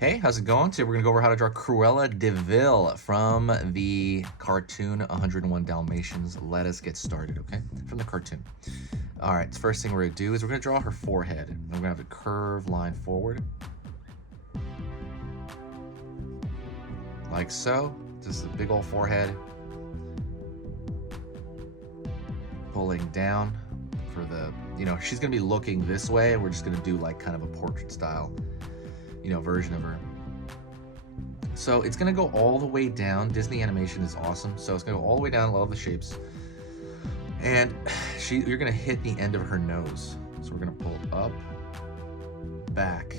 Hey, how's it going? Today we're going to go over how to draw Cruella de vil from the cartoon 101 Dalmatians. Let us get started, okay? From the cartoon. All right, first thing we're going to do is we're going to draw her forehead. And we're going to have a curved line forward. Like so. This is a big old forehead. Pulling down for the, she's going to be looking this way. We're just going to do like kind of a portrait style version of her. So it's gonna go all the way down. Disney animation is awesome. So it's gonna go all the way down, love the shapes. And you're gonna hit the end of her nose. So we're gonna pull up, back.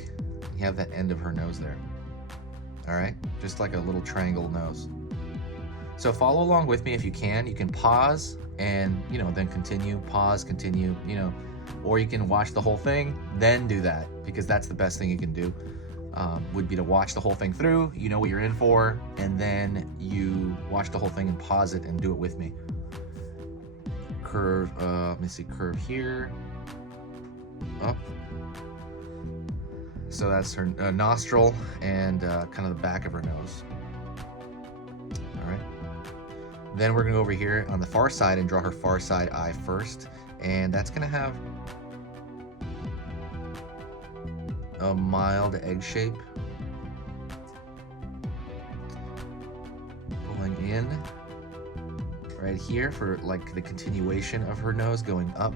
You have that end of her nose there. All right, just like a little triangle nose. So follow along with me if you can. You can pause and then continue, pause, continue, or you can watch the whole thing, then do that, because that's the best thing you can do. Would be to watch the whole thing through, you know what you're in for, and then you watch the whole thing and pause it and do it with me. Curve, let me see, curve here, up. So that's her nostril and kind of the back of her nose. All right. Then we're gonna go over here on the far side and draw her far side eye first, and that's gonna have a mild egg shape. Pulling in right here for like the continuation of her nose going up.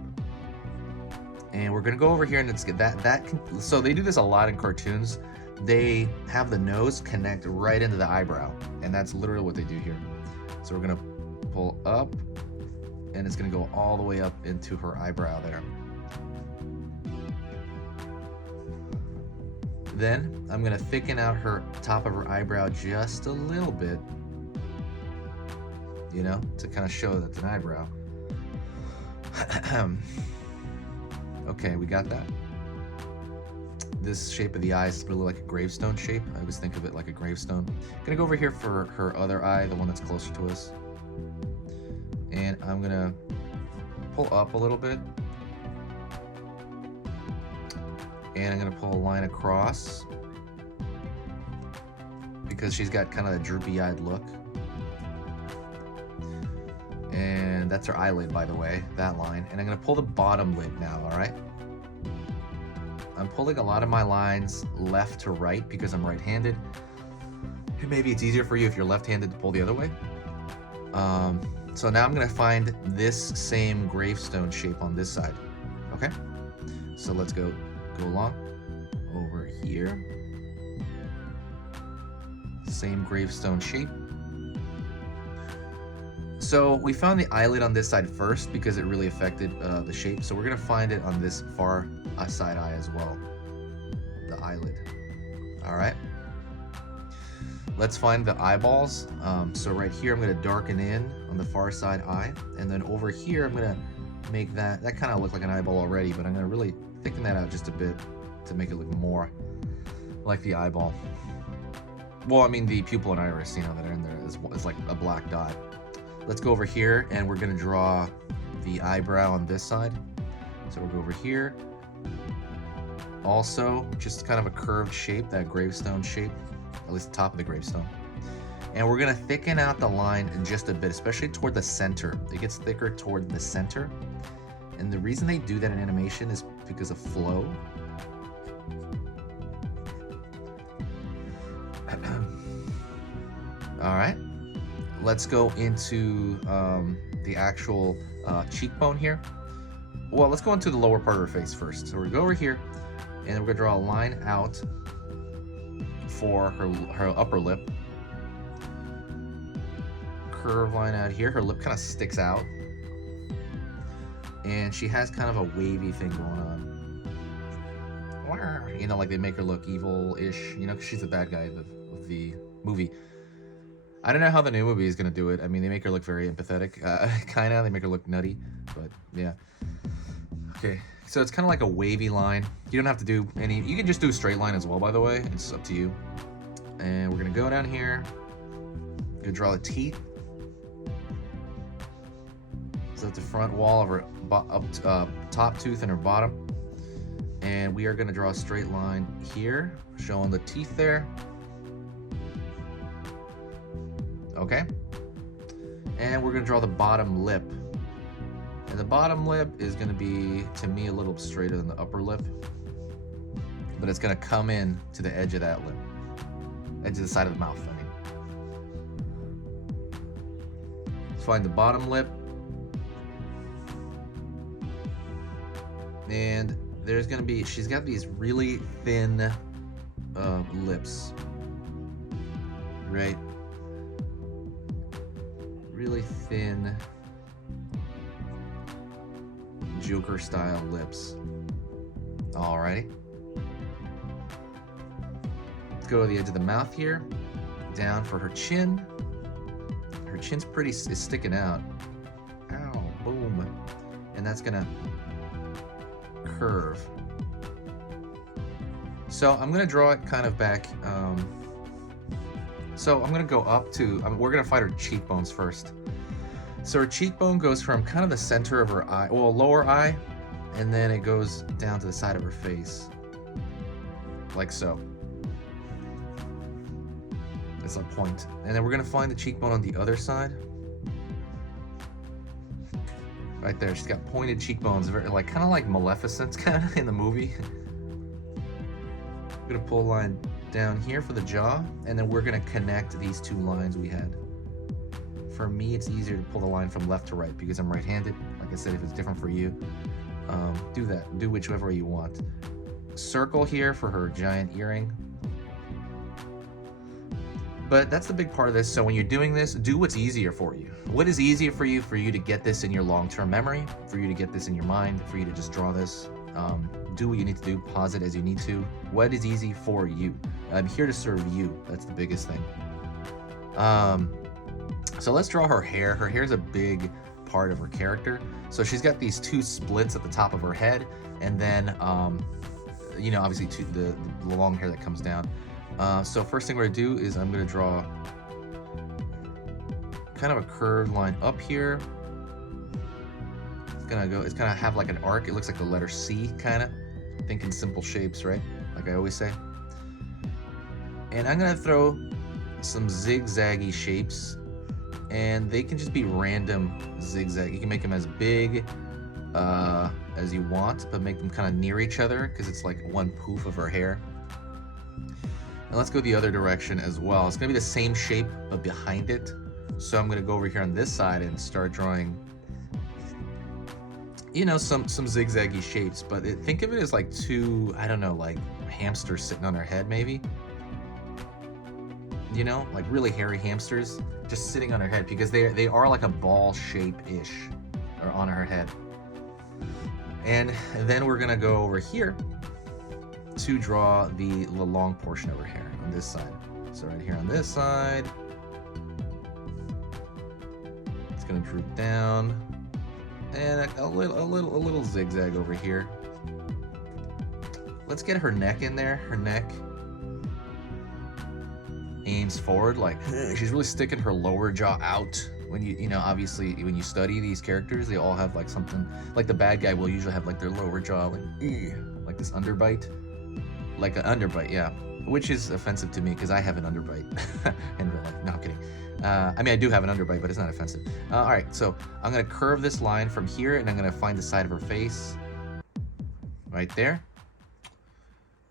And we're gonna go over here and let's get so they do this a lot in cartoons. They have the nose connect right into the eyebrow, and that's literally what they do here. So we're gonna pull up and it's gonna go all the way up into her eyebrow there. Then I'm gonna thicken out her top of her eyebrow just a little bit, to kind of show that it's an eyebrow. Okay, we got that. This shape of the eye is really like a gravestone shape. I always think of it like a gravestone. Gonna go over here for her other eye, the one that's closer to us. And I'm gonna pull up a little bit. And I'm gonna pull a line across because she's got kind of a droopy-eyed look. And that's her eyelid, by the way, that line. And I'm gonna pull the bottom lid now, all right? I'm pulling a lot of my lines left to right because I'm right-handed. Maybe it's easier for you if you're left-handed to pull the other way. So now I'm gonna find this same gravestone shape on this side, okay? So let's go along over here. Same gravestone shape. So we found the eyelid on this side first because it really affected the shape. So we're gonna find it on this far side eye as well, the eyelid. All right. Let's find the eyeballs. So right here, I'm gonna darken in on the far side eye. And then over here, I'm gonna make that kind of look like an eyeball already, but I'm gonna really thicken that out just a bit to make it look more like the eyeball. Well, I mean the pupil and iris, that are in there is like a black dot. Let's go over here and we're gonna draw the eyebrow on this side. So we'll go over here. Also, just kind of a curved shape, that gravestone shape, at least the top of the gravestone. And we're gonna thicken out the line just a bit, especially toward the center. It gets thicker toward the center. And the reason they do that in animation is because of flow. All right, let's go into the actual cheekbone here. Well, let's go into the lower part of her face first. So we're gonna go over here and we're gonna draw a line out for her upper lip. Curve line out here. Her lip kind of sticks out. And she has kind of a wavy thing going on. Like they make her look evil-ish, because she's the bad guy of the movie. I don't know how the new movie is going to do it. I mean, they make her look very empathetic, kind of. They make her look nutty, but yeah. Okay, so it's kind of like a wavy line. You don't have to do any, you can just do a straight line as well, by the way. It's up to you. And we're going to go down here. Gonna draw the teeth. So that's the front wall of her top tooth and her bottom. And we are gonna draw a straight line here, showing the teeth there. Okay. And we're gonna draw the bottom lip. And the bottom lip is gonna be, to me, a little straighter than the upper lip. But it's gonna come in to the edge of that lip. Edge of the side of the mouth, I mean. Let's find the bottom lip. And there's gonna be, she's got these really thin lips, right? Really thin Joker style lips. Alrighty. Let's go to the edge of the mouth here, down for her chin. Her chin's is sticking out. Ow, boom. And that's gonna curve. So I'm gonna draw it kind of back. So I'm gonna go up to, we're gonna find her cheekbones first. So her cheekbone goes from kind of the center of her eye, well, lower eye, and then it goes down to the side of her face, like so. It's a point. And then we're gonna find the cheekbone on the other side. Right there, she's got pointed cheekbones, very, like kind of like Maleficent kind of in the movie. I'm gonna pull a line down here for the jaw, and then we're gonna connect these two lines we had. For me, it's easier to pull the line from left to right because I'm right-handed. Like I said, if it's different for you, do that. Do whichever way you want. Circle here for her giant earring. But that's the big part of this. So when you're doing this, do what's easier for you. What is easier for you to get this in your long-term memory, for you to get this in your mind, for you to just draw this. Do what you need to do, pause it as you need to. What is easy for you? I'm here to serve you. That's the biggest thing. So let's draw her hair. Her hair is a big part of her character. So she's got these two splits at the top of her head, and then, you know, obviously the long hair that comes down. So first thing we're gonna do is I'm gonna draw kind of a curved line up here. It's gonna have like an arc. It looks like the letter C, kind of. Think in simple shapes, right? Like I always say. And I'm gonna throw some zigzaggy shapes, and they can just be random zigzag. You can make them as big as you want, but make them kind of near each other because it's like one poof of her hair. And let's go the other direction as well. It's gonna be the same shape, but behind it. So I'm gonna go over here on this side and start drawing, you know, some zigzaggy shapes, but think of it as like two, I don't know, like hamsters sitting on her head maybe. You know, like really hairy hamsters just sitting on her head because they are like a ball shape-ish or on her head. And then we're gonna go over here to draw the long portion of her hair on this side. So right here on this side, it's gonna droop down, and a little zigzag over here. Let's get her neck in there. Her neck aims forward, like she's really sticking her lower jaw out. When you know, obviously when you study these characters, they all have like something, like the bad guy will usually have like their lower jaw like this underbite, like an underbite, yeah, which is offensive to me because I have an underbite in real life. No, I'm kidding. I mean, I do have an underbite, but it's not offensive. All right, so I'm gonna curve this line from here, and I'm gonna find the side of her face right there.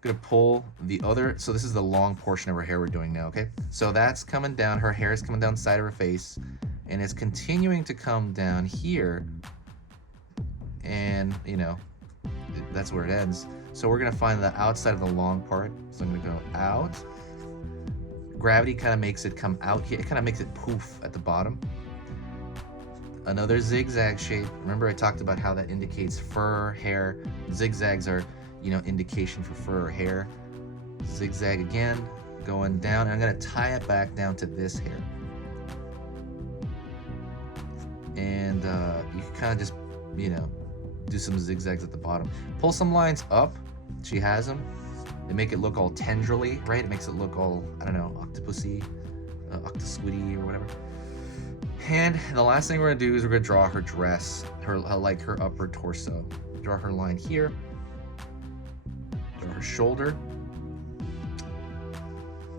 Gonna pull the other, so this is the long portion of her hair we're doing now, okay? So that's coming down, her hair is coming down the side of her face, and it's continuing to come down here, and you know, that's where it ends. So we're gonna find the outside of the long part. So I'm gonna go out. Gravity kind of makes it come out here. It kind of makes it poof at the bottom. Another zigzag shape. Remember I talked about how that indicates fur, hair. Zigzags are, you know, indication for fur or hair. Zigzag again, going down. And I'm gonna tie it back down to this hair. And you can kind of just, you know, do some zigzags at the bottom. Pull some lines up. She has them. They make it look all tendrily, right? It makes it look all, I don't know, octopusy, octosquiddy or whatever. And the last thing we're gonna do is we're gonna draw her dress, her like her upper torso. Draw her line here. or her shoulder.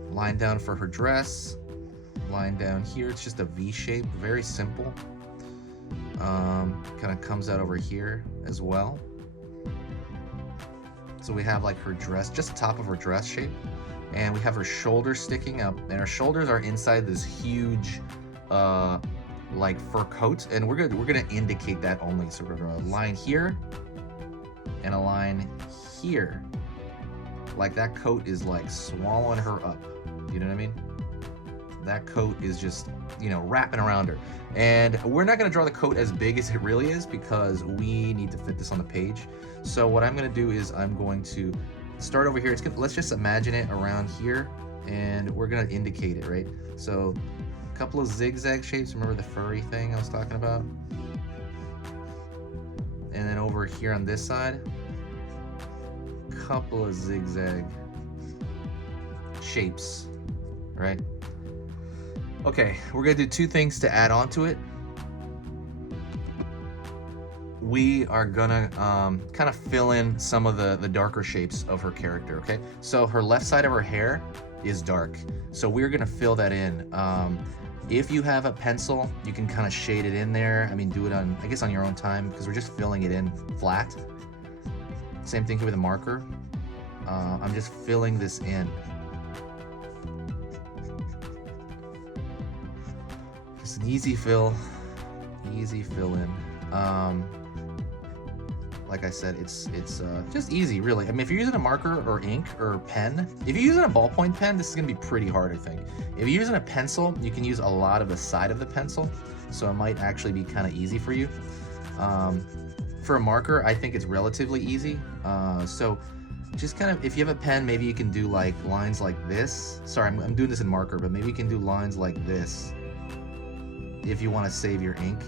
Line down for her dress. Line down here, it's just a V shape, very simple. Kind of comes out over here as well. So we have like her dress, just the top of her dress shape. And we have her shoulders sticking up, and her shoulders are inside this huge like fur coat, and we're gonna indicate that only. So we're gonna line here and a line here. Like that coat is like swallowing her up. You know what I mean? That coat is just, you know, wrapping around her. And we're not gonna draw the coat as big as it really is because we need to fit this on the page. So what I'm gonna do is I'm going to start over here. Let's just imagine it around here, and we're gonna indicate it, right? So a couple of zigzag shapes. Remember the furry thing I was talking about? And then over here on this side, a couple of zigzag shapes, right? Okay, we're gonna do two things to add on to it. We are gonna kind of fill in some of the darker shapes of her character, okay? So her left side of her hair is dark, so we're gonna fill that in. If you have a pencil, you can kind of shade it in there. I mean, do it on, I guess, on your own time, because we're just filling it in flat. Same thing here with a marker. I'm just filling this in. Just an easy fill in. Like I said, it's just easy, really. I mean, if you're using a marker or ink or pen, if you're using a ballpoint pen, this is gonna be pretty hard, I think. If you're using a pencil, you can use a lot of the side of the pencil, so it might actually be kind of easy for you. For a marker, I think it's relatively easy. So just kind of, if you have a pen, maybe you can do like lines like this. Sorry, I'm doing this in marker, but maybe you can do lines like this if you want to save your ink,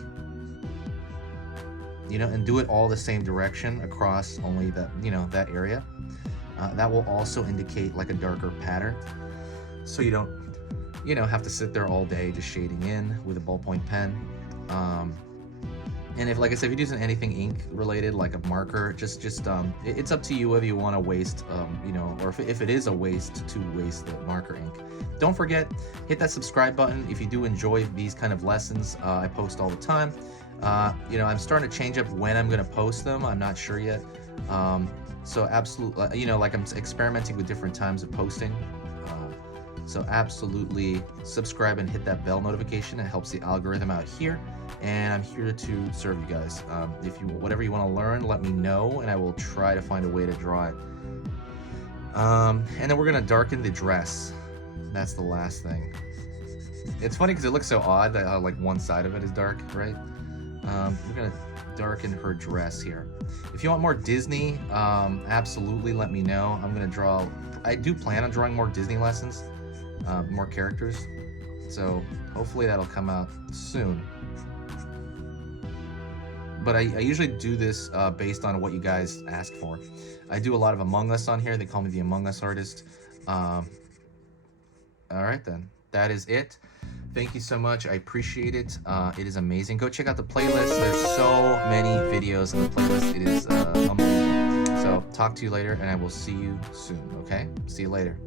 you know, and do it all the same direction across only that, you know, that area. That will also indicate like a darker pattern, so you don't, you know, have to sit there all day just shading in with a ballpoint pen. And if, like I said, if you're using anything ink related, like a marker, just it's up to you whether you want to waste, you know, or if it is a waste to waste the marker ink. Don't forget, hit that subscribe button if you do enjoy these kind of lessons. I post all the time. You know, I'm starting to change up when I'm going to post them. I'm not sure yet. So absolutely, you know, like I'm experimenting with different times of posting. So absolutely subscribe and hit that bell notification. It helps the algorithm out here. And I'm here to serve you guys. If you, whatever you want to learn, let me know, and I will try to find a way to draw it. And then we're going to darken the dress. That's the last thing. It's funny because it looks so odd that like one side of it is dark, right? We're gonna darken her dress here. If you want more Disney, absolutely let me know. I'm gonna draw, I do plan on drawing more Disney lessons, more characters. So hopefully that'll come out soon. But I usually do this based on what you guys ask for. I do a lot of Among Us on here. They call me the Among Us artist. All right then, that is it. Thank you so much. I appreciate it. It is amazing. Go check out the playlist. There's so many videos in the playlist. It is amazing. So talk to you later, and I will see you soon, okay? See you later.